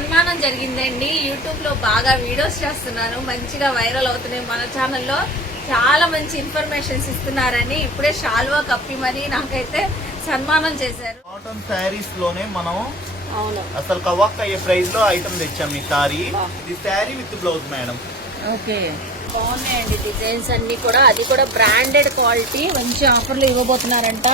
సన్మానం జరిగిందండి. యూట్యూబ్ లో బాగా వీడియోస్ చేస్తున్నాను, మంచిగా వైరల్ అవుతున్నాయి. మన ఛానల్లో చాలా మంచి ఇన్ఫర్మేషన్స్ ఇస్తున్నారని ఇప్పుడే షాల్వా కప్పి మరి నాకైతే సన్మానం చేశారు. కాటన్ శారీస్ లోనే మనం అవును అసలు కవాక్ అయ్యే ప్రైస్ లో ఐటమ్ తెచ్చాం. ఈ సారీ ఇది sari with blouse madam. Okay, బాగున్నాయండి డిజైన్స్ అన్ని కూడా. అది కూడా బ్రాండెడ్ క్వాలిటీ, మంచి ఆఫర్లు ఇవ్వబోతున్నారంట.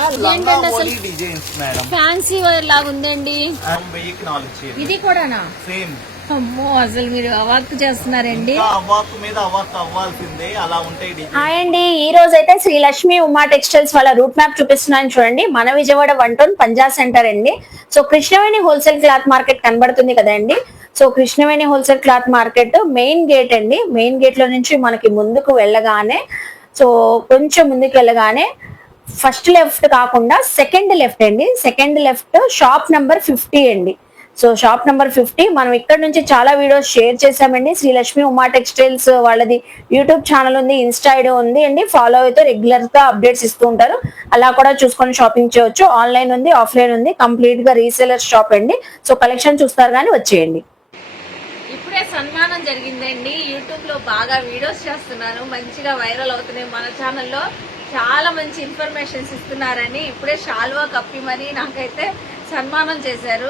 డిజైన్స్ మేడం ఫ్యాన్సీ వేర్ లాగా ఉందండి. 1000 ఇది కూడానా? సేమ్. అమ్మో, అసలు మీరు అవాక్ చేస్తున్నారండి. అవాక్ మీద అవాక్ అవ్వాల్సిందే, అలా ఉంటాయి. హాయ్ అండి, ఈ రోజు అయితే శ్రీ లక్ష్మి ఉమా టెక్స్టైల్స్ వాళ్ళ రూట్ మ్యాప్ చూపిస్తున్నాను చూడండి. మన విజయవాడ 1 టౌన్ పంజా సెంటర్ అండి. So Krishnaveni wholesale cloth market కనబడుతుంది కదండి. So Krishnaveni wholesale cloth market main gate అండి. మెయిన్ గేట్ లో నుంచి మనకి ముందుకు వెళ్ళగానే, సో కొంచెం ముందుకు వెళ్ళగానే ఫస్ట్ లెఫ్ట్ కాకుండా సెకండ్ లెఫ్ట్ అండి. సెకండ్ లెఫ్ట్ షాప్ నంబర్ 50 అండి. So shop number 50. మనం ఇక్కడ నుంచి చాలా వీడియోస్ షేర్ చేసామండి. శ్రీ లక్ష్మి ఉమా టెక్స్టైల్స్ వాళ్ళది యూట్యూబ్ ఛానల్ ఉంది, ఇన్స్టా ఐడి ఉంది అండి. ఫాలో అయితే రెగ్యులర్ గా అప్డేట్స్ ఇస్తూ ఉంటారు. అలా కూడా చూసుకొని షాపింగ్ చేయొచ్చు. ఆన్లైన్ ఉంది, ఆఫ్లైన్ ఉంది. కంప్లీట్ గా రీసేలర్ షాప్ అండి. సో కలెక్షన్ చూస్తారు కానీ వచ్చేయండి. ఇప్పుడే సన్మానం జరిగిందండి. యూట్యూబ్ లో బాగా వీడియోస్ చేస్తున్నాను, మంచిగా వైరల్ అవుతున్నాయి. మన ఛానల్లో చాలా మంచి ఇన్ఫర్మేషన్స్ ఇస్తున్నారని ఇప్పుడే షాల్వా కప్పి మరి నాకైతే సన్మానం చేశారు.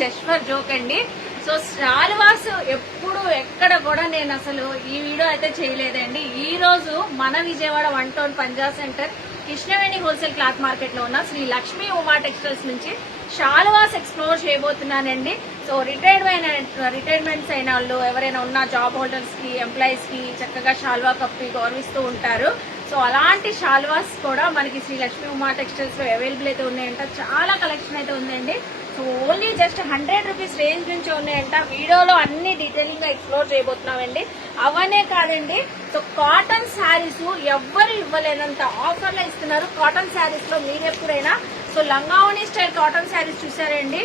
జస్ట్ ఫర్ జోక్ అండి. సో షాల్వాస్ ఎప్పుడు ఎక్కడ కూడా నేను అసలు ఈ వీడియో అయితే చేయలేదండి. ఈ రోజు మన Vijayawada 1 town Panja centre Krishnaveni wholesale cloth market లో ఉన్న శ్రీ లక్ష్మి ఉమా టెక్స్టైల్స్ నుంచి షాల్వాస్ ఎక్స్ప్లోర్ చేయబోతున్నానండి. సో రిటైర్మెంట్స్ అయిన వాళ్ళు ఎవరైనా ఉన్న జాబ్ హోల్డర్స్ కి, ఎంప్లాయీస్ కి చక్కగా షాల్వా కప్పి గౌరవిస్తూ ఉంటారు. సో అలాంటి షాల్వాస్ కూడా మనకి శ్రీ లక్ష్మి ఉమా టెక్స్టైల్స్ లో అవైలబుల్ అయితే ఉన్నాయంట. చాలా కలెక్షన్ అయితే ఉందండి. So only just 100 rupees range నుంచి ఉన్నాయంట. వీడియోలో అన్ని డీటెయిలింగ్ గా ఎక్స్ప్లోర్ చేయబోతున్నామండి. అవనే కాదండి, సో కాటన్ శారీస్ ఎవ్వరు ఇవ్వలేనంత ఆఫర్లో ఇస్తున్నారు. కాటన్ శారీస్ లో మీరు ఎప్పుడైనా సో లంగావణి స్టైల్ కాటన్ శారీస్ చూసారండి.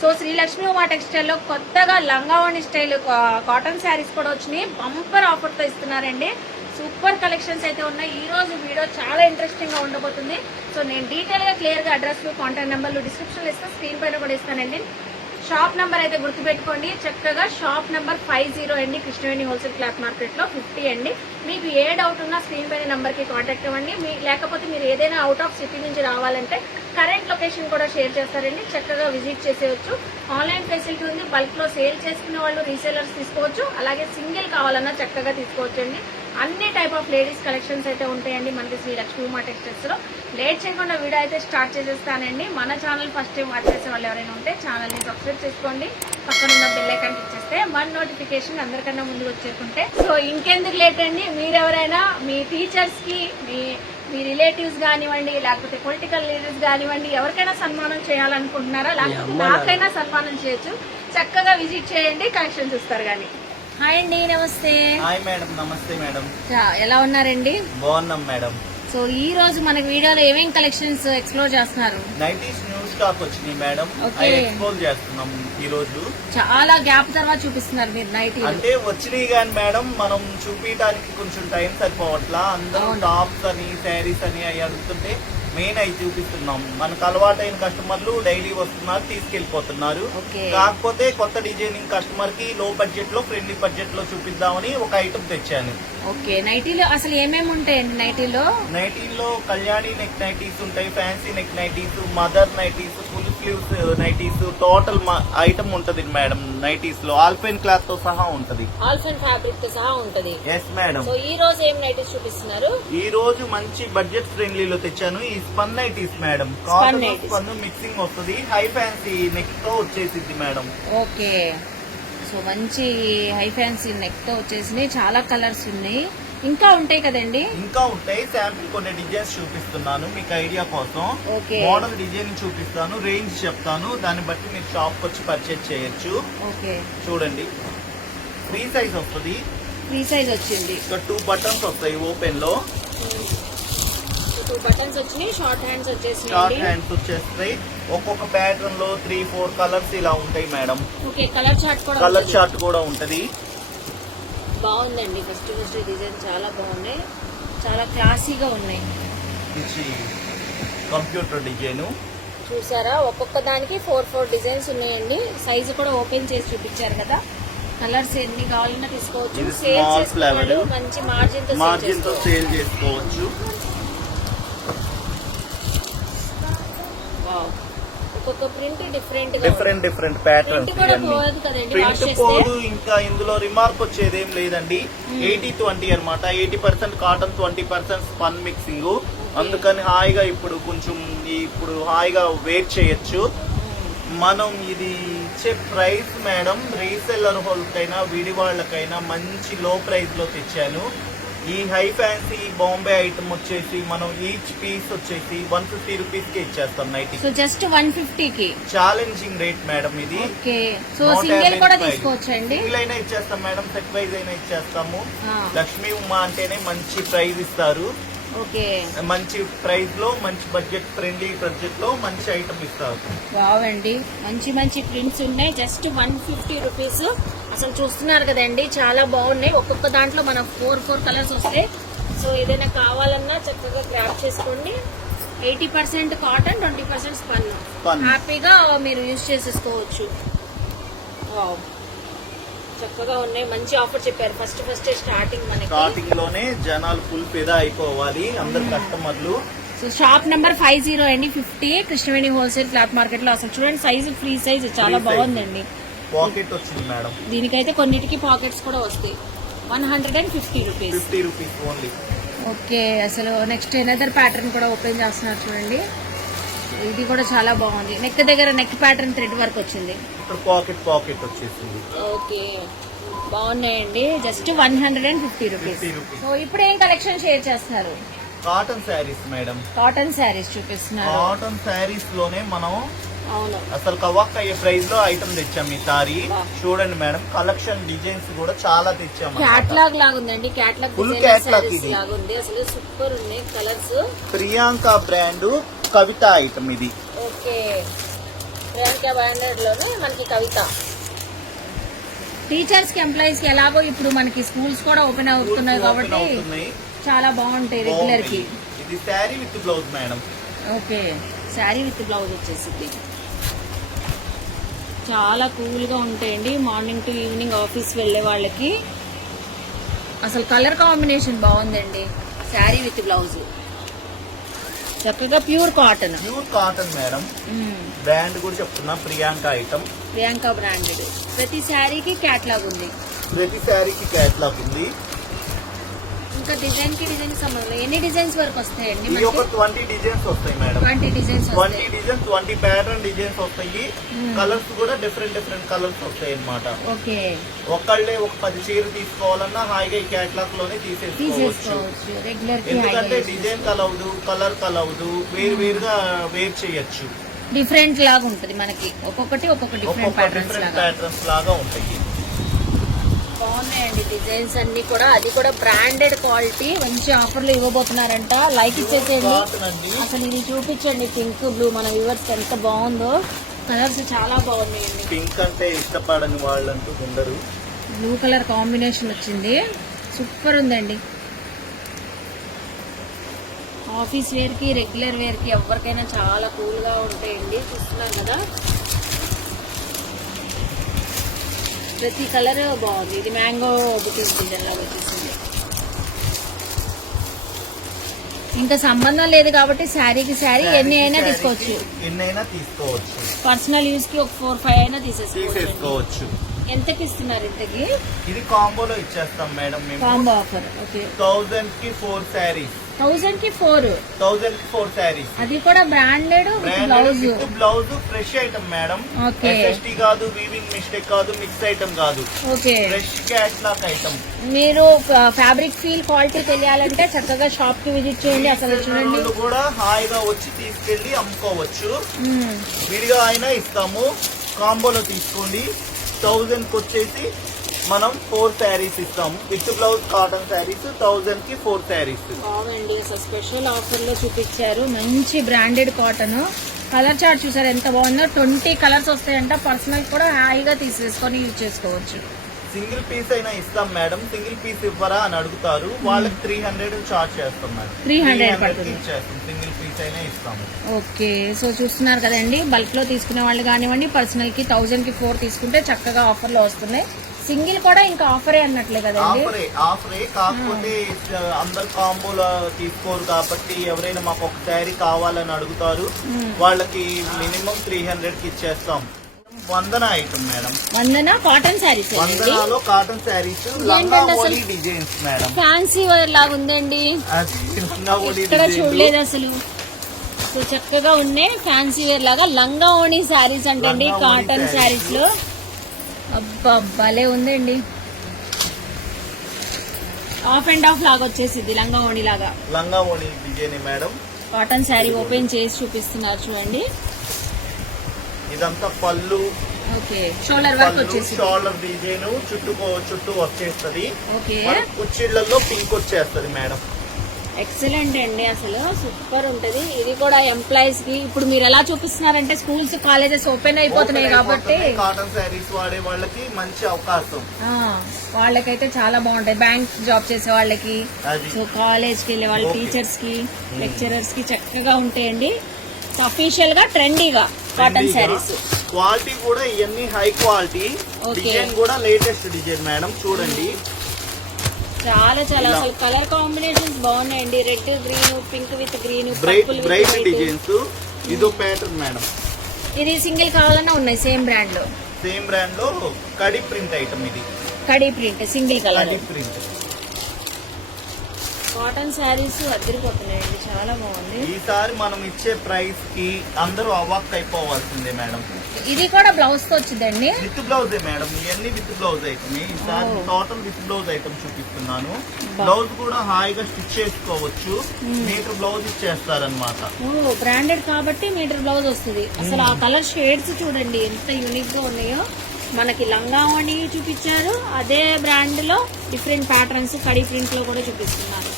సో శ్రీ లక్ష్మి ఉమా టెక్స్టైల్ లో కొత్తగా లంగావణి స్టైల్ కాటన్ శారీస్ కూడా వచ్చినాయి. బంపర్ ఆఫర్ తో ఇస్తున్నారండి. సూపర్ కలెక్షన్స్ అయితే ఉన్నాయి. ఈ రోజు వీడియో చాలా ఇంట్రెస్టింగ్ గా ఉండబోతుంది. సో నేను డీటెయిల్ గా క్లియర్ గా అడ్రస్ కాంటాక్ట్ నెంబర్లు డిస్క్రిప్షన్ లో ఇస్తాను, స్క్రీన్ పైన కూడా ఇస్తానండి. షాప్ నెంబర్ అయితే గుర్తుపెట్టుకోండి. చక్కగా షాప్ నెంబర్ 50 అండి, కృష్ణవేణి హోల్సేల్ క్లాత్ మార్కెట్ లో 50 అండి. మీకు ఏ డౌట్ ఉన్నా స్క్రీన్ పైన నెంబర్ కి కాంటాక్ట్ అవ్వండి. లేకపోతే మీరు ఏదైనా అవుట్ ఆఫ్ సిటీ నుంచి రావాలంటే కరెంట్ లొకేషన్ కూడా షేర్ చేస్తారండి. చక్కగా విజిట్ చేసేయచ్చు. ఆన్లైన్ ఫెసిలిటీ ఉంది. బల్క్ లో సేల్ చేసుకునే వాళ్ళు రీసేలర్స్ తీసుకోవచ్చు. అలాగే సింగిల్ కావాలన్నా చక్కగా తీసుకోవచ్చండి. అన్ని టైప్ ఆఫ్ లేడీస్ కలెక్షన్స్ అయితే ఉంటాయండి మనకి శ్రీ లక్ష్మి ఉమా టెక్స్టైల్స్ లో. లేట్ చేయకుండా వీడియో అయితే స్టార్ట్ చేసేస్తానండి. మన ఛానల్ ఫస్ట్ టైం వాచ్ చేసే వాళ్ళు ఎవరైనా ఉంటే ఛానల్ ని సబ్స్క్రైబ్ చేసుకోండి. పక్కన ఉన్న బెల్ ఐకాన్ క్లిక్ చేస్తే మన నోటిఫికేషన్ అందరికన్నా ముందు వచ్చేకుంటే. సో ఇంకెందుకు లేట్ అండి, మీరెవరైనా మీ టీచర్స్ కి, మీ రిలేటివ్స్ కానివ్వండి, లేకపోతే పొలిటికల్ లీడర్స్ కానివ్వండి, ఎవరికైనా సన్మానం చేయాలనుకుంటున్నారా, లేకపోతే నాకైనా సన్మానం చేయొచ్చు. చక్కగా విజిట్ చేయండి, కలెక్షన్ చూస్తారు కానీ. హాయ్ అండి, నమస్తే. Hi madam. నమస్తే మేడం. ఎలా ఉన్నారండి? బాగున్నాం మేడం. సో ఈ రోజు మనకి వీడియోలో ఏమేం కలెక్షన్స్ ఎక్స్ప్లోర్ చేస్తున్నారు? నైటీస్ న్యూ స్టాక్ వచ్చినాయి మేడం, ఎక్స్ప్లోర్ చేస్తున్నాం ఈ రోజు. చాలా గ్యాప్ తర్వాత చూపిస్తున్నారు మీరు నైటీ. అంటే వచ్చినాయి కానీ మేడం మనం చూపించడానికి కొంచెం టైం సరిపోవట్లా. అందరూ టాప్స్ అని, శారీస్ అని అవి అడుగుతుంటే మెయిన్ అవి చూపిస్తున్నాం. మనకు అలవాటైన కస్టమర్లు డైలీ వస్తున్నారు, తీసుకెళ్లిపోతున్నారు. కాకపోతే కొత్త డిజైనింగ్ కస్టమర్ కి లో బడ్జెట్ లో, ఫ్రెండ్లీ బడ్జెట్ లో చూపిద్దామని ఒక ఐటమ్ తెచ్చాను. ఓకే, నైటీలో అసలు ఏమేమి ఉంటాయండి? నైటీలో కళ్యాణి నెక్ నైటీస్ ఉంటాయి, fancy neck nighties, mother nighties, full sleeves nighties, total item ఉంటది మేడం. నైటీస్ లో ఆల్ఫైన్ క్లాత్ తో సహా ఉంటది, ఆల్ఫైన్ ఫ్యాబ్రిక్ తో సహా ఉంటది. Yes madam. సో ఈ రోజు ఏం నైటీస్ చూపిస్తున్నారు? ఈ రోజు మంచి బడ్జెట్ ఫ్రెండ్లీలో తెచ్చాను. ఈ spun nighties madam. Cotton spun mixing వస్తుంది, హై ఫ్యాన్సీ నెక్ తో వచ్చేసింది మేడం. ఓకే, సో మంచి హై ఫ్యాన్సీ నెక్ తో వచ్చేసి చాలా కలర్స్ ఉన్నాయి. ఇంకా ఉంటాయి కదండి? ఇంకా ఉంటాయి. శాంపిల్ కొన్ని డిజైన్స్ చూపిస్తున్నాను మీకు ఐడియా కోసం. మోడల్ డిజైన్ చూపిస్తాను, రేంజ్ చెప్తాను, దాన్ని బట్టి మీరు షాప్ వచ్చి పర్చేజ్ చేయొచ్చు. ఓకే, చూడండి. ఫ్రీ సైజ్ వస్తుంది. ఫ్రీ సైజ్ వచ్చింది. 2 బటన్స్ వస్తాయి ఓపెన్ లో. 2 బటన్స్ వచ్చినాయి. షార్ట్ హ్యాండ్స్ వచ్చేసి వచ్చేస్తాయి. ఒక్కొక్క ప్యాటర్న్ లో 3-4 కలర్స్ ఇలా ఉంటాయి మేడం. ఓకే, కలర్ చార్ట్ కూడా ఉంటది. బాగుందండి. ఫస్ట్ డిజైన్ చాలా బాగున్నాయి, చాలా క్లాసీగా ఉన్నాయి. Computer design. చూసారా, ఒక్కొక్క దానికి 4 డిజైన్స్ ఉన్నాయండి. సైజు కూడా ఓపెన్ చేసి చూపించారు కదా. కలర్స్ ఎన్ని కావాలన్నా తీసుకోవచ్చు. ఇది సేల్ small చేసుకున్నాడు, flower. మంచి మార్జిన్ తో మార్జిన్ తో సేల్ చేసుకోవచ్చు. ఒక్కొక్క print different different patterns Print కూడా పోదు కదండి, wash ప్రింట్ చేస్తే. పోదు. ఇంకా ఇందులో రిమార్క్ వచ్చేది ఏం లేదండి. 80-20 అన్నమాట. 80% కాటన్, 20% స్పన్ మిక్సింగ్. అందుకని హాయిగా ఇప్పుడు హాయిగా వెయిట్ చేయొచ్చు. మనం ఇది ఇచ్చే ప్రైస్ మేడం రీసెల్లర్ హోల్కైనా విడి వాళ్ళకైనా మంచి లో ప్రైస్ లో తెచ్చాను. ఈ హై ఫ్యాన్సీ బాంబే ఐటమ్ వచ్చేసి మనం ఈచ్ పీస్ వచ్చేసి 150 రూపీస్ కి ఇచ్చేస్తాం నైట్. సో జస్ట్ 150 కి ఛాలెంజింగ్ రేట్ మేడం ఇది. ఓకే. సో సింగిల్ కూడా తీసుకోవచ్చండి. సింగిల్ అయినా ఇచ్చేస్తాం మేడం, సెట్ వైజ్ అయినా ఇచ్చేస్తాము. ఆ. లక్ష్మీ ఉమా అంటేనే మంచి ప్రైస్ ఇస్తారు. ఓకే. మంచి ప్రైస్ లో మంచి బడ్జెట్ ఫ్రెండ్లీ బడ్జెట్ లో మంచి ఐటమ్ ఇస్తారు. వావ్ అండి, మంచి ప్రింట్స్ ఉన్నాయి. Just 150 rupees. అసలు చూస్తున్నారు కదండి, చాలా బాగున్నాయి. ఒక్కొక్క దాంట్లో మనం 4 కలర్స్ వస్తాయి. సో ఏదైనా కావాలన్నా చక్కగా గ్రాప్ చేసుకోండి. 80% కాటన్, 20% స్పన్. హ్యాపీగా మీరు యూజ్ చేసేసుకోవచ్చు. వావ్, చక్కగా ఉన్నాయి. మంచి ఆఫర్ చెప్పారు. ఫస్ట్ స్టార్టింగ్ మనకి స్టార్టింగ్ లోనే జనాలు ఫుల్ ఫిదా అయిపోవాలి అందరు కస్టమర్లు. సో షాప్ నెంబర్ 50 అండి, 50 కృష్ణవేణి హోల్సేల్ క్లాత్ మార్కెట్ లో. అసలు చూడండి, సైజు ఫ్రీ సైజ్ చాలా Free size. బాగుందండి. పాకెట్ వచ్చింది మేడం. దీనికైతే కొన్నిటికి పాకెట్స్ కూడా వస్తాయి. 150 రూపీస్. 50 rupees only. ఓకే. అసలు నెక్స్ట్ ఎనదర్ ప్యాటర్న్ కూడా ఓపెన్ చేస్తున్నారు చూడండి. ఇది కూడా చాలా బాగుంది. నెక్ దగ్గర నెక్ ప్యాటర్న్ థ్రెడ్ వర్క్ వచ్చింది. ఇక్కడ పాకెట్ వచ్చేసింది. ఓకే, బాగున్నాయండి. Just 150 rupees. 50 రూపీస్. సో ఇప్పుడు ఏం కలెక్షన్ షేర్ చేస్తున్నారు? Cotton saris madam. Cotton saris చూపిస్తున్నారు. కాటన్ శారీస్ లోనే మనం అవును, అసలు కవాక్ అయ్యే ప్రైస్ లో ఐటమ్ తెచ్చాం ఈ సారీ. చూడండి మేడం, కలెక్షన్ డిజైన్స్ కూడా చాలా తెచ్చాం. క్యాట్లాగ్ లాగుందండి. క్యాట్లాగ్ Full catalog ఇది. లాగుంది. అసలు సూపర్ ఉన్నాయి కలర్స్. ప్రియాంక బ్రాండ్ కవిత ఐటమ్ ఇది. ఓకే. ప్రియాంక బ్రాండెడ్ లోనే మనకి కవిత. టీచర్స్ కి, ఎంప్లాయీస్ కి ఎలాగో ఇప్పుడు మనకి స్కూల్స్ కూడా ఓపెన్ అవుతున్నాయి Open కాబట్టి అవుతున్నాయి. చాలా బాగుంటాయి రెగ్యులర్ కి. బాగుంది. ఇది sari with blouse madam. Okay, sari with blouse వచ్చేసింది. చాలా కూల్ గా ఉంటాయండి మార్నింగ్ టు ఈవినింగ్ ఆఫీస్ వెళ్లే వాళ్ళకి. అసలు కలర్ కాంబినేషన్ బాగుందండి. శారీ విత్ బ్లౌజ్ చక్కగా pure cotton. Pure cotton madam. Brand కూడా చెప్తున్నా, ప్రియాంక ఐటమ్. ప్రియాంక బ్రాండెడ్. ప్రతి శారీకి క్యాట్లాగ్ ఉంది. ప్రతి శారీకి క్యాట్లాగ్ ఉంది. ఇంకా డిజైన్ కి సంబంధం. ఎన్ని డిజైన్స్ వరకు వస్తాయండి? ఇది ఒక 20 డిజైన్స్ వస్తాయి madam. 20 designs 20 designs, 20 pattern designs వస్తాయి. కలర్స్ కూడా డిఫరెంట్ కలర్స్ వస్తాయి అన్నమాట. ఓకే. ఒకళ్ళే ఒక 10 చీర తీసుకోవాలన్నా హాయిగా ఈ క్యాట్లాగ్ లోనే తీసేసుకోవచ్చు. రెగ్యులర్ ఎందుకంటే డిజైన్ కలవదు, కలర్ కలవదు, వేరుగా వేర్ చేయొచ్చు. డిఫరెంట్ లాగా ఉంటుంది మనకి. ఒక్కొక్కటి ఒక్కొక్క డిఫరెంట్ ప్యాటర్న్స్ లాగా. ప్యాటర్న్స్ లాగా ఉంటాయి. బాగున్నాయండి డిజైన్స్ అన్ని కూడా. అది కూడా బ్రాండెడ్ క్వాలిటీ. మంచి ఆఫర్లు ఇవ్వబోతున్నారంట. లైక్ ఇచ్చేసేయండి. కాటన్ అండి. అసలు ఇది చూపించండి, పింక్ బ్లూ. మన వ్యూవర్స్ ఎంత బాగుందో. కలర్స్ చాలా బాగున్నాయండి. పింక్ అంటే ఇష్టపడని వాళ్ళంటూ ఉండరు. బ్లూ కలర్ కాంబినేషన్ వచ్చింది. సూపర్ ఉందండి. ఆఫీస్ వేర్ కి, రెగ్యులర్ వేర్ కి ఎవరికైనా చాలా కూల్ గా ఉంటాయండి. చూస్తున్నాం కదా, ప్రతి కలర్ బాగుంది. ఇది మ్యాంగో బుటీస్ డిజైన్ లాగా వచ్చేసింది. ఇంకా సంబంధం లేదు కాబట్టి శారీకి శారీ ఎన్ని అయినా తీసుకోవచ్చు. ఎన్నైనా తీసుకోవచ్చు. పర్సనల్ యూజ్ కి ఒక 4-5 అయినా తీసేసుకోవచ్చు. ఎంతకి ఇస్తున్నారు? ఇంతకి ఇది కాంబోలో ఇచ్చేస్తాం మేడం మేము. Combo offer. ఓకే. 1000 కి 4 శారీస్. 1000 కి 4. 1000 కి 4 శారీస్. అది కూడా branded blouse. Blouse fresh item madam. Okay. SST కాదు, వీవింగ్ మిస్టేక్ కాదు, మిక్స్ ఐటమ్ కాదు. ఓకే. Fresh catalogue item. మీరు ఫ్యాబ్రిక్ ఫీల్ క్వాలిటీ తెలియాలంటే చక్కగా షాప్ కి విజిట్ చేయండి. అసలు చూడండి, వాళ్ళు కూడా హాయిగా వచ్చి తీసుకెళ్లి అమ్ముకోవచ్చు. మ్మ్. విడిగా అయినా ఇస్తాము. కాంబోలో తీసుకోండి. 1000 కి వచ్చేసి మనం 4 శారీస్ ఇస్తాము. With blouse cotton saris. 1000 కి 4 శారీస్. బాగుందండి. అసలు స్పెషల్ ఆఫర్ లో చూపించారు. మంచి బ్రాండెడ్ కాటన్. కలర్ చార్ట్ చూసారు ఎంత బాగుందో. 20 కలర్స్ వస్తాయంట. పర్సనల్ కూడా హాయిగా తీసేసుకొని యూజ్ చేసుకోవచ్చు. సింగిల్ పీస్ అయినా ఇస్తాం మేడం, సింగిల్ పీస్ ఇవ్వరా అని అడుగుతారు, వాళ్ళకి 300 చార్జ్ చేస్తాం మేడం. 300 పడుతుంది. ఇచ్చేస్తాం, సింగిల్ పీస్ అయినా ఇస్తాము. ఓకే, సో చూస్తున్నారు కదండి, బల్క్ లో తీసుకునే వాళ్ళు కానివ్వండి, పర్సనల్ కి 1000 కి 4 తీసుకుంటే చక్కగా ఆఫర్ లో వస్తున్నాయి. సింగిల్ కూడా ఇంకా ఆఫరే అన్నట్లే కదండి. ఆఫరే కాకపోతే అందరు కాంబోలో తీసుకోరు కాబట్టి ఎవరైనా మాకు ఒక శారీ కావాలని అడుగుతారు, వాళ్ళకి మినిమం 300 కి ఇచ్చేస్తాం. వందన ఐటమ్ మేడం, వందన కాటన్ శారీస్, వందనాలో కాటన్ శారీస్, లంగా ఓణి డిజైన్స్ మేడం. ఫ్యాన్సీ వేర్ లాగా ఉందండి, లంగా ఓణి ఇక్కడ చూడలేదు అసలు. సో చక్కగా ఉన్నాయి ఫ్యాన్సీ వేర్ లాగా లంగా ఓణి శారీస్ అంటండి, కాటన్ శారీస్ లో. అబ్బా భలే ఉందండి, ఆఫ్ అండ్ ఆఫ్ లాగా వచ్చేసింది లంగా ఓణి లాగా. లంగా ఓణి design madam. Cotton sari open చేసి చూపిస్తున్నారు చూడండి. ఇదంతా పళ్ళు, ఓకే, షోల్డర్ వర్క్ వచ్చేసి, షోల్డర్ డిజైన్ చుట్టూ వచ్చేస్తది. ఓకే, కుచ్చిళ్లలో పింక్ వచ్చేస్తది మేడం. ఎక్సలెంట్ అండి, అసలు సూపర్ ఉంటది. ఇది కూడా ఎంప్లాయీస్ కి ఇప్పుడు మీరు ఎలా చూపిస్తున్నారంటే స్కూల్స్ కాలేజెస్ ఓపెన్ అయిపోతున్నాయి కాబట్టి కాటన్ శారీస్ వాడే వాళ్ళకి మంచి అవకాశం. వాళ్ళకైతే చాలా బాగుంటాయి, బ్యాంక్ జాబ్ చేసే వాళ్ళకి, సో కాలేజ్ కి వెళ్ళే వాళ్ళ టీచర్స్ కి, లెక్చరర్స్ కి చక్కగా ఉంటాయండి. అఫీషియల్ గా ట్రెండీగా కాటన్ శారీస్. క్వాలిటీ కూడా ఇవన్నీ హై క్వాలిటీ, డిజైన్ కూడా లేటెస్ట్ డిజైన్ మేడం. చూడండి చాలా చాలా అసలు కలర్ కాంబినేషన్స్ బాగున్నాయండి, red green, pink with green, bright designs. ఇదో ప్యాటర్న్ మేడం, ఇది సింగిల్ కావాలన్నా ఉన్నాయి సేమ్ బ్రాండ్ లో. సేమ్ బ్రాండ్ లో కడి ప్రింట్ ఐటమ్, ఇది కడీ ప్రింట్ సింగిల్ కలర్ కడి ప్రింట్. కాటన్ శారీస్ అద్దరిపోతున్నాయండి, చాలా బాగుంది. ఈసారి మనం ఇచ్చే ప్రైస్ కి అందరూ అవాక్ అయిపోవాల్సిందే మేడం. ఇది కూడా బ్లౌజ్ తో వచ్చిందండి, విత్ బ్లౌజే మేడం, ఇవన్నీ విత్ బ్లౌజ్ ఐటమ్. ఈసారి టోటల్ విత్ బ్లౌజ్ ఐటమ్ చూపిస్తున్నాను. బ్లౌజ్ కూడా హాయిగా స్టిచ్ చేసుకోవచ్చు, మీటర్ బ్లౌజ్ ఇచ్చేస్తారనమాట. ఓ బ్రాండెడ్ కాబట్టి మీటర్ బ్లౌజ్ వస్తుంది. అసలు ఆ కలర్ షేడ్స్ చూడండి ఎంత యూనిక్ గా ఉన్నాయో. మనకి లంగా ఓణి చూపించారు, అదే బ్రాండ్ లో డిఫరెంట్ ప్యాటర్న్స్ కడీ ప్రింట్ లో కూడా చూపిస్తున్నారు.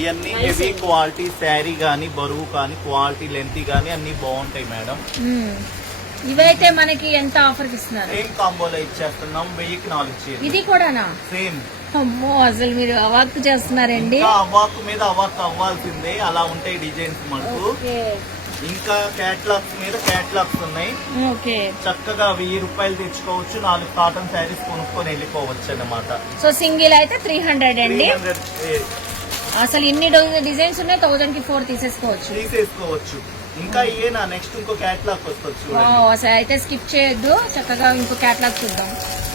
ఇవన్నీ హెవీ క్వాలిటీ, శారీ గానీ బరువు కానీ క్వాలిటీ లెంత్ గానీ అన్ని బాగుంటాయి మేడం. ఇవైతే మనకి ఎంత ఆఫర్ ఇస్తున్నారు? సేమ్ కాంబోలో ఇచ్చేస్తున్నాం, 1000కి 4 చీరలు. ఇది కూడానా? సేమ్. అమ్మో అసలు మీరు అవాక్ చేస్తున్నారండి. అవాక్ మీద అవాక్ అవ్వాల్సిందే, అలా ఉంటాయి డిజైన్స్ మనకు. ఇంకా క్యాట్లాగ్స్ మీద క్యాట్లాగ్స్ ఉన్నాయి. ఓకే, చక్కగా 1000 రూపాయలు తెచ్చుకోవచ్చు, 4 కాటన్ శారీస్ కొనుక్కొని వెళ్ళిపోవచ్చు అన్నమాట. సో సింగిల్ అయితే 300 అండి. 300. అసలు ఇన్ని డిజైన్స్ ఉన్నాయి, 1000 కి 4 తీసేసుకోవచ్చు. ఇంకా ఏనా నెక్స్ట్ ఇంకో క్యాట్లాగ్ వస్తుంది. అసలు అయితే స్కిప్ చేయొద్దు, చక్కగా ఇంకో క్యాట్లాగ్ చూద్దాం.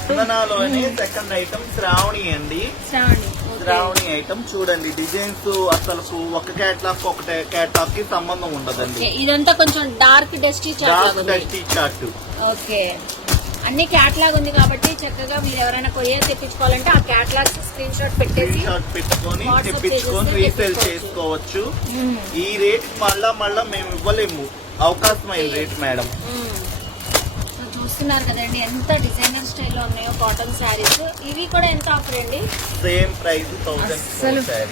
వందనాలోనే సెకండ్ ఐటమ్ శ్రావణి అండి. శ్రావణి ఐటమ్ చూడండి, డిజైన్స్ అసలు ఒక క్యాట్లాగ్ ఒక క్యాట్లాగ్ కి సంబంధం ఉండదండి. ఇదంతా కొంచెం డార్క్ డస్టీ చార్ట్. ఓకే, అన్ని క్యాట్లాగ్ ఉంది కాబట్టి చక్కగా మీరు ఎవరైనా కొరియర్ తెప్పించుకోవాలంటే ఆ క్యాట్లాగ్ స్క్రీన్ షాట్ పెట్టుకొని తెప్పించుకొని రీసేల్ చేసుకోవచ్చు. ఈ రేట్ మళ్ళా మేము ఇవ్వలేము, అవకాశమైన రేట్ మేడం. చూస్తున్నారు కదండి ఎంత డిజైనర్ స్టైల్లో ఉన్నాయో కాటన్ శారీస్. ఇవి కూడా ఎంత ఆఫర్ అండి? Same price 1000.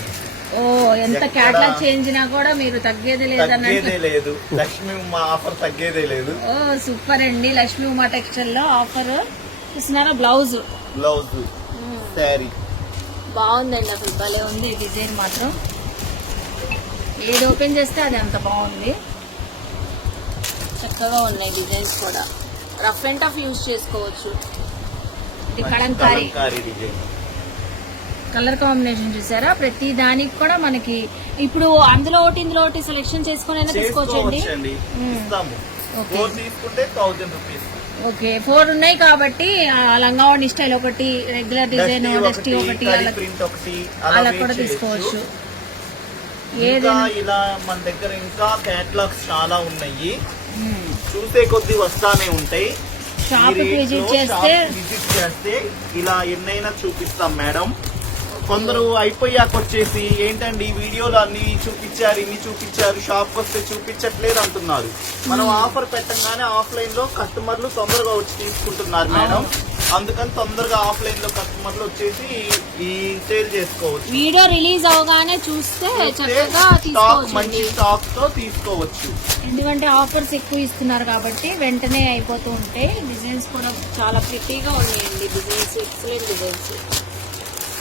ఓ ఎంత క్యాట్లాగ్ చేంజ్ కూడా మీరు తగ్గేదే లేదు. లక్ష్మీ ఉమా ఆఫర్ తగ్గేదే లేదు. ఓ సూపర్ అండి, లక్ష్మీ ఉమా టెక్స్టైల్ లో ఆఫర్ చూస్తున్నారా. బ్లౌజ్ శారీ బాగుందండి, అసలు భలే ఉంది డిజైన్ మాత్రం. ఏది ఓపెన్ చేస్తే అది అంత బాగుంది, చక్కగా ఉన్నాయి డిజైన్స్ కూడా. రఫ్ అండ్ టఫ్ యూజ్ చేసుకోవచ్చు. ఇది కలంకారీ డిజైన్. కలర్ కాంబినేషన్ చూసారా, ప్రతి దానికి కూడా మనకి ఇప్పుడు అందులో ఒకటి ఇందులో ఒకటి సెలెక్షన్ చేసుకుని అయినా తీసుకోవచ్చండి. ఓకే, 4 ఉన్నాయి కాబట్టి లంగా ఓణి స్టైల్ ఒకటి, రెగ్యులర్ డిజైన్ డస్టీ ఒకటి, అలా కూడా తీసుకోవచ్చు. ఏదైనా ఇలా మన దగ్గర ఇంకా క్యాటలాగ్స్ చాలా ఉన్నాయి, చూసే కొద్ది వస్తానే ఉంటాయి. షాప్ విజిట్ చేస్తే ఇలా ఎన్నైనా చూపిస్తాం మేడం. కొందరు అయిపోయాక వచ్చేసి ఏంటండి వీడియోలో అన్ని చూపించారు, ఇన్ని చూపించారు, షాప్ వస్తే చూపించట్లేదు అంటున్నారు. మనం ఆఫర్ పెట్టగానే ఆఫ్లైన్ లో కస్టమర్లు తొందరగా వచ్చి తీసుకుంటున్నారు మేడం. అందుకని తొందరగా ఆఫ్లైన్ లో కస్టమర్లు వచ్చేసి ఈ సేల్ చేసుకోవచ్చు. వీడియో రిలీజ్ అవగానే చూస్తే చక్కగా స్టాక్ మంచి తీసుకోవచ్చు, స్టాక్ తో తీసుకోవచ్చు. ఎందుకంటే ఆఫర్స్ ఎక్కువ ఇస్తున్నారు కాబట్టి వెంటనే అయిపోతూ ఉంటాయి. డిజైన్స్ కూడా చాలా ప్రిటీగా ఉన్నాయండి, డిజైన్స్ ఎక్సలెంట్ డిజైన్స్.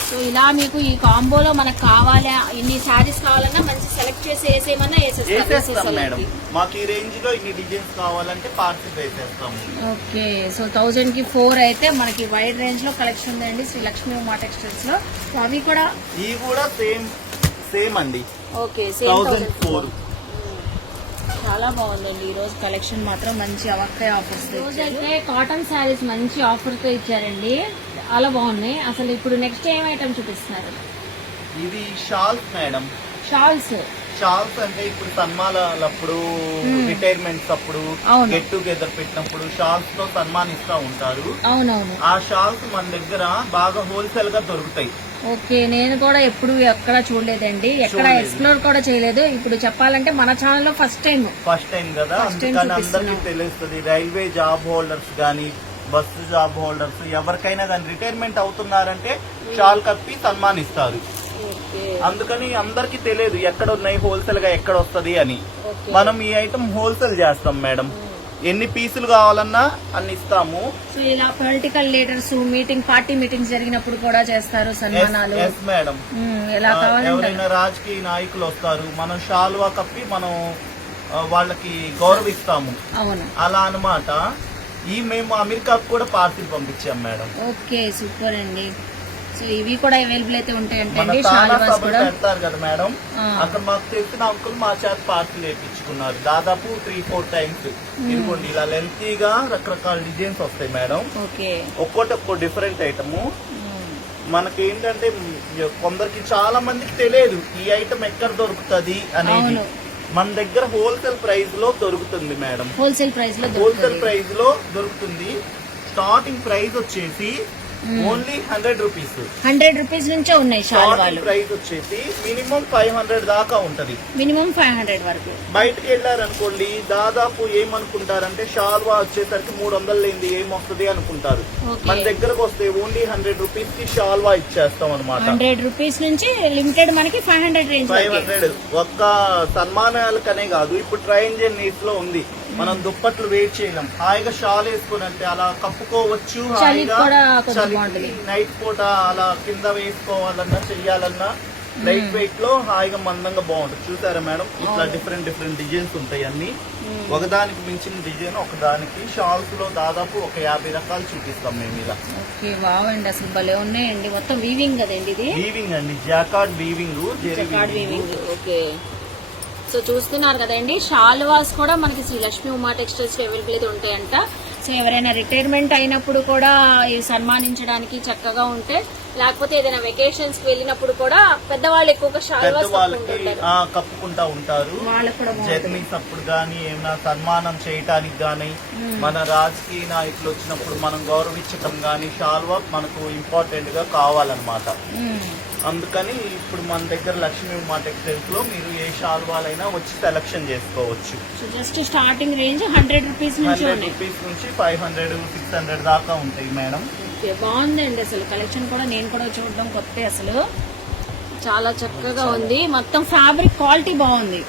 సో ఇలా మీకు ఈ కాంబోలో మనకు కావాలా, ఇన్ని శారీస్ కావాలన్నా మంచి సెలెక్ట్ చేసి వేసేయమన్నా వేసేస్తాం మేడం. మాకు ఈ రేంజ్ లో ఇన్ని డిజైన్స్ కావాలంటే పార్సిల్ వేసేస్తాము. ఓకే, సో 1000 కి 4 అయితే మనకి వైడ్ రేంజ్ లో కలెక్షన్ ఉందండి శ్రీ లక్ష్మీ ఉమా టెక్స్టైల్స్ లో. సో అవి కూడా ఇవి కూడా సేమ్ అండి. ఓకే, 1004. చాలా బాగుందండి ఈ రోజు కలెక్షన్ మాత్రం మంచి అవకాయ ఆఫర్స్. రోజు అయితే కాటన్ శారీస్ మంచి ఆఫర్ తో ఇచ్చారండి, చాలా బాగున్నాయి. అసలు ఇప్పుడు నెక్స్ట్ ఏం ఐటమ్ చూపిస్తున్నారు? ఇది షాల్స్ మేడం. షాల్స్ అంటే ఇప్పుడు సన్మానాలప్పుడు, రిటైర్మెంట్స్ అప్పుడు, అవును. గెట్ టుగెదర్ పెట్టినప్పుడు షాల్స్ తో సన్మానిస్తా ఉంటారు. అవునవును. ఆ షాల్స్ మన దగ్గర బాగా హోల్సేల్ గా దొరుకుతాయి. ఓకే, నేను కూడా ఎప్పుడు ఎక్కడ చూడలేదండి, ఎక్కడ ఎక్స్ప్లోర్ కూడా చేయలేదు. ఇప్పుడు చెప్పాలంటే మన ఛానల్ లో ఫస్ట్ టైం కదా, అందుకని అందరికి తెలుస్తుంది. రైల్వే జాబ్ హోల్డర్స్ గానీ, బస్సు జాబ్ హోల్డర్స్ ఎవరికైనా కానీ రిటైర్మెంట్ అవుతున్నారంటే షాల్ కప్పి సన్మానిస్తారు. అందుకని అందరికి తెలియదు ఎక్కడ ఉన్నాయి హోల్సేల్ గా ఎక్కడ వస్తది అని. మనం ఈ ఐటమ్ హోల్సేల్ చేస్తాం మేడం. ఎన్ని పీసులు కావాలన్నా అన్ని ఇస్తాము. సో ఇలా political leaders meeting, party meetings జరిగినప్పుడు కూడా చేస్తారు సన్మానాలు. మేడం, ఎలా కావాలంటే ఎవరైనా రాజకీయ నాయకులు వస్తారు, మనం షాల్వా కప్పి మనం వాళ్ళకి గౌరవిస్తాము. అవును, అలా అన్నమాట. మేము అమెరికాకు కూడా పార్సిల్ పంపించాం మేడం. ఓకే, సూపర్ అండి. సో ఇవి కూడా అవైలబుల్ అయితే మన ఉంటాయంటే చాలా సభలు పెడతారు కదా మేడం, అక్కడ మాకు తెలిసిన అంకుల్ మా చేత పార్సిల్ వేయించుకున్నారు దాదాపు 3-4 టైమ్స్. ఇదిగోండి ఇలా లెంతీగా రకరకాల డిజైన్స్ వస్తాయి మేడం. ఓకే, ఒక్కో డిఫరెంట్ ఐటమ్. మనకి ఏంటంటే కొందరికి చాలా మందికి తెలియదు ఈ ఐటమ్ ఎక్కడ దొరుకుతుంది అనేది. మన దగ్గర హోల్సేల్ ప్రైస్ లో దొరుకుతుంది మేడం. హోల్సేల్ ప్రైస్ లో దొరుకుతుంది. స్టార్టింగ్ ప్రైస్ వచ్చేసి ఓన్లీ 100 రూపీస్. 100 రూపీస్ నుంచే ఉన్నాయి షాల్వాలు. ప్రైస్ వచ్చేసి మినిమం 500 దాకా ఉంటది. మినిమం 500 వరకు. బయటకి వెళ్ళారనుకోండి దాదాపు ఏమనుకుంటారంటే షాల్వా వచ్చేసరికి 300 లేనిది ఏమొస్తుంది అనుకుంటారు. మన దగ్గరకు వస్తే ఓన్లీ 100 రూపీస్ కి షాల్వా ఇచ్చేస్తాం అనమాట. 100 రూపీస్ నుంచి లిమిటెడ్ మనకి 500 రేంజ్. 500 ఒక్క సన్మానాలకనే కాదు, ఇప్పుడు ట్రైన్ జర్నీస్ లో ఉంది. మనం దుప్పట్లు వెయిట్ చేయలేం, హాయిగా షాల్ వేసుకుని అంటే అలా కప్పుకోవచ్చు. హాయిగా నైట్ పూట అలా కింద వేసుకోవాలన్నా చెయ్యాలన్నా లైట్ వెయిట్ లో హాయిగా మందంగా బాగుంటుంది. చూసారా మేడం, ఇట్లా డిఫరెంట్ డిజైన్స్ ఉంటాయి అన్ని. ఒకదానికి మించిన డిజైన్ ఒకదానికి. షాల్స్ లో దాదాపు ఒక 50 రకాలు చూపిస్తాం మేము ఇలా. ఓకే, వావ్ అండి, అసలు భలే ఉన్నాయండి. మొత్తం వీవింగ్ కదండి ఇది? వీవింగ్ అండి, జాకార్డ్ వీవింగ్. ఓకే, సో చూస్తున్నారు కదండి, షాల్వాస్ కూడా మనకి శ్రీ లక్ష్మీ ఉమా టెక్స్టైల్స్ అవైలబుల్ అయితే ఉంటాయంట. సో ఎవరైనా రిటైర్మెంట్ అయినప్పుడు కూడా సన్మానించడానికి చక్కగా ఉంటే, లేకపోతే ఏదైనా వెకేషన్స్ కి వెళ్ళినప్పుడు కూడా పెద్దవాళ్ళు ఎక్కువగా షాల్వాస్ కప్పుకుంటా ఉంటారు. జర్నీస్ అప్పుడు గానీ, ఏమైనా సన్మానం చేయటానికి గానీ, మన రాజకీయ నాయకులు వచ్చినప్పుడు మనం గౌరవించడం గానీ షాల్వా మనకు ఇంపార్టెంట్ గా కావాలన్నమాట. అందుకని ఇప్పుడు మన దగ్గర లక్ష్మీ ఉమా టెక్స్టైల్స్ లో మీరు ఏ షాల్వాలైనా వచ్చి సెలక్షన్ చేసుకోవచ్చు. జస్ట్ స్టార్టింగ్ రేంజ్ 100 రూపీస్ నుంచి 100 రూపీస్ నుంచి 500, 600 దాకా ఉంటాయి మేడం. బాగుందండి అసలు కలెక్షన్ కూడా. నేను కూడా చూడడం కొత్త, అసలు చాలా చక్కగా ఉంది. మొత్తం ఫ్యాబ్రిక్ క్వాలిటీ బాగుంది.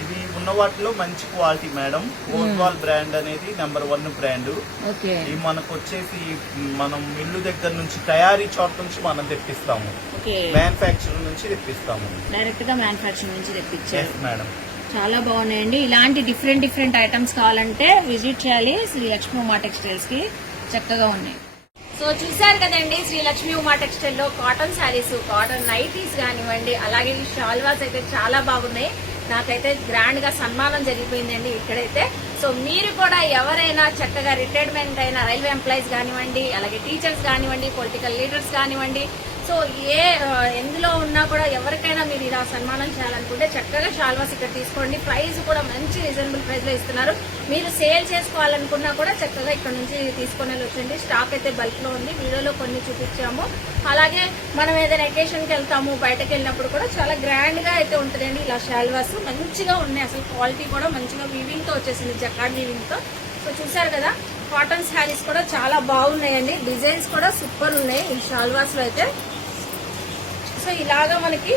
ఇది ఉన్న వాటిలో మంచి క్వాలిటీ మేడం. ఓర్వాల్ బ్రాండ్ అనేది #1 బ్రాండ్. ఇది మనకు వచ్చేసి మనం మిల్లు దగ్గర నుంచి, తయారీ చోట నుంచి మనం తెప్పిస్తాము. మ్యానుఫ్యాక్చర్ నుంచి తెప్పిస్తాము, డైరెక్ట్ గా మ్యానుఫ్యాక్చర్ నుంచి తెప్పించారు మేడం. చాలా బాగున్నాయండి. ఇలాంటి డిఫరెంట్ ఐటమ్స్ కావాలంటే విజిట్ చేయాలి శ్రీ లక్ష్మీ ఉమా టెక్స్టైల్స్ కి, చక్కగా ఉన్నాయి. సో చూసారు కదండి, శ్రీ లక్ష్మీ ఉమా టెక్స్టైల్ లో కాటన్ శారీస్, కాటన్ నైటీస్ కానివ్వండి, అలాగే ఈ షాల్వాస్ అయితే చాలా బాగున్నాయి. నాకైతే గ్రాండ్ గా సన్మానం జరిగిపోయిందండి ఇక్కడైతే. సో మీరు కూడా ఎవరైనా చక్కగా రిటైర్మెంట్ అయిన రైల్వే ఎంప్లాయీస్ కానివ్వండి, అలాగే టీచర్స్ కానివ్వండి, పొలిటికల్ లీడర్స్ కానివ్వండి, సో ఎందులో ఉన్నా కూడా ఎవరికైనా మీరు ఇలా సన్మానం చేయాలనుకుంటే చక్కగా షాల్వాస్ ఇక్కడ తీసుకోండి. ప్రైస్ కూడా మంచి రీజనబుల్ ప్రైస్ లో ఇస్తున్నారు. మీరు సేల్ చేసుకోవాలనుకున్నా కూడా చక్కగా ఇక్కడ నుంచి తీసుకొని వచ్చండి. స్టాక్ అయితే బల్క్ లో ఉంది, వీడియోలో కొన్ని చూపించాము. అలాగే మనం ఏదైనా అకేషన్ కి వెళ్తాము, బయటకు వెళ్ళినప్పుడు కూడా చాలా గ్రాండ్ గా అయితే ఉంటుందండి. ఇలా షాల్వాస్ మంచిగా ఉన్నాయి, అసలు క్వాలిటీ కూడా మంచిగా వీవింగ్ తో వచ్చేసింది, జకార్డ్ వీవింగ్ తో. సో చూసారు కదా, కాటన్ శారీస్ కూడా చాలా బాగున్నాయండి. డిజైన్స్ కూడా సూపర్ ఉన్నాయి ఈ షాల్వాస్ లో అయితే. సో ఇలాగా మనకి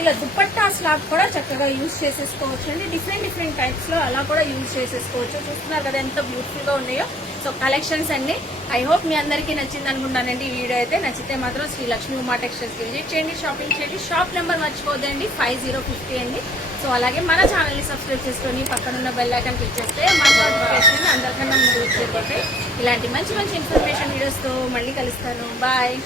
ఇలా దుపట్టాస్ లాగా కూడా చక్కగా యూజ్ చేసేసుకోవచ్చు అండి. డిఫరెంట్ టైప్స్ లో అలా కూడా యూజ్ చేసేసుకోవచ్చు. చూస్తున్నారు కదా ఎంత బ్యూటిఫుల్ గా ఉన్నాయో. సో కలెక్షన్స్ అన్ని ఐ హోప్ మీ అందరికీ నచ్చింది అనుకుంటానండి. ఈ వీడియో అయితే నచ్చితే మాత్రం శ్రీ లక్ష్మీ ఉమా టెక్స్టైల్స్ కి విజిట్ చేయండి, షాపింగ్ చేయండి. షాప్ నెంబర్ మర్చిపోదండి 5050 అండి. సో అలాగే మన ఛానల్ ని సబ్స్క్రైబ్ చేసుకొని పక్కనున్న బెల్ ఐకాన్ క్లిక్ చేస్తే మన నోటిఫికేషన్ అందరికన్నా ముందు వచ్చేపోతే ఇలాంటి మంచి ఇన్ఫర్మేషన్ వీడియోస్ తో మళ్ళీ కలుస్తాను. బాయ్.